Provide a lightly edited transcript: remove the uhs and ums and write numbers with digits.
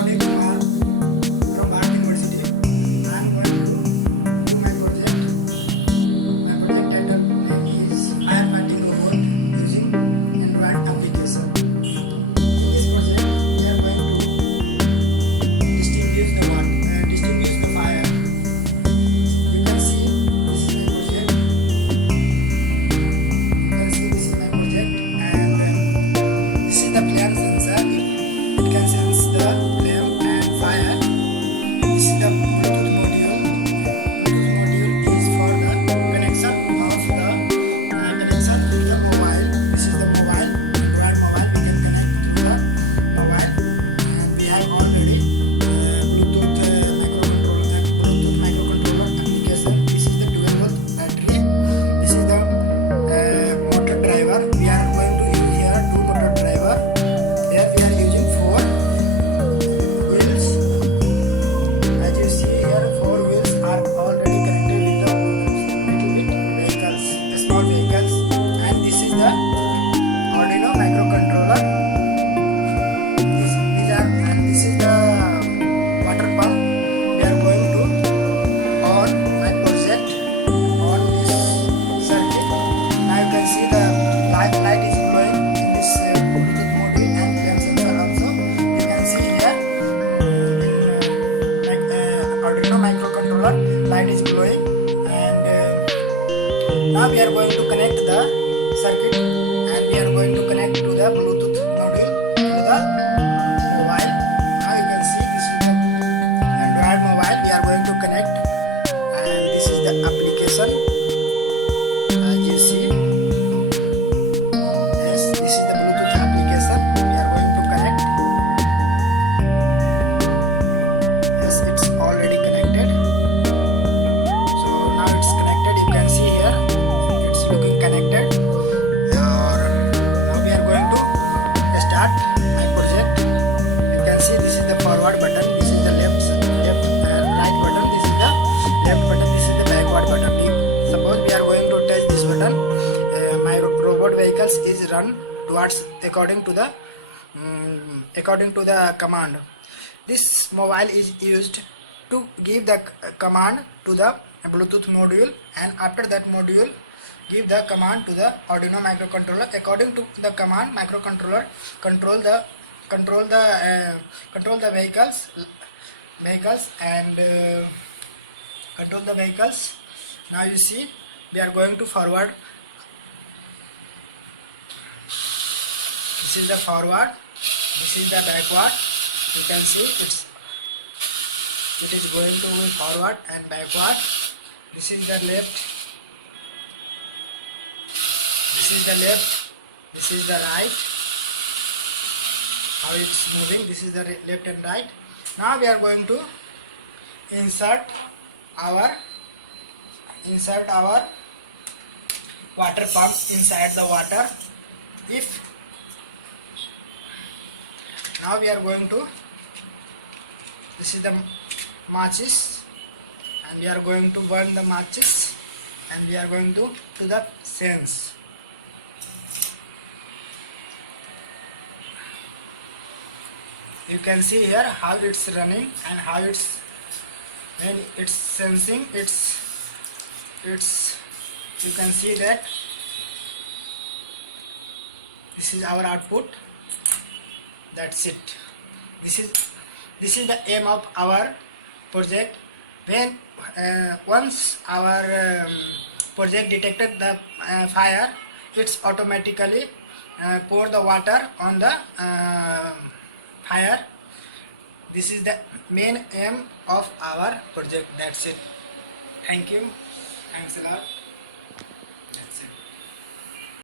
Kumar from Bharat University. I am going to do my project. My project title name is Firefighting robot using Android application. In this project, we are going to distinguish the fire. You can see this is my project. You can see this is my project, and this is the flame sensor. It can sense the flame and fire. This is the Bluetooth module. Bluetooth module is for the connection of the mobile. This is the mobile, Android mobile. We can connect through the mobile, and we have already Bluetooth microcontroller application. This is the 12-volt battery. This is the motor driver. We are going to use here two motor driver. Here we are using four wheels. As you see here, four wheels are already connected with the little bit vehicles, small vehicles, and this is the Arduino microcontroller. This is the water pump. We are going to on my project on this circuit. Now you can see the light is glowing in this Bluetooth module and flame sensor also. You can see here Arduino microcontroller light is glowing, and now we are going to connect the circuit, and we are going to connect to the Bluetooth module to the mobile. Now you can see this is the Android mobile. We are going to connect, and this is the application. As you see, yes, this is the Bluetooth application. We are going to connect. Yes, it's already connected. So now it's connected. You can see here, it's looking connected. Now we are going to start my project. You can see this is the forward button. This is the right button. This is the left button. This is the backward button. Suppose we are going to touch this button, my robot vehicles is run towards according to the command. This mobile is used to give the command to the Bluetooth module, and after that module give the command to the Arduino microcontroller. According to the command, microcontroller control the vehicles and control the vehicles. Now you see, we are going to forward. This is the forward. This is the backward. You can see it is going to be forward and backward. This is the left. This is the left. This is the right. How it's moving. This is the left and right. Now we are going to insert our water pump inside the water. Now we are going to, this is the matches, and we are going to burn the matches, and we are going to the sense. You can see here how it's running and how when it's sensing. You can see that this is our output. That's it. This is the aim of our project. When once our project detected the fire, it's automatically pour the water on the fire. This is the main aim of our project. That's it. Thank you. Thanks a lot.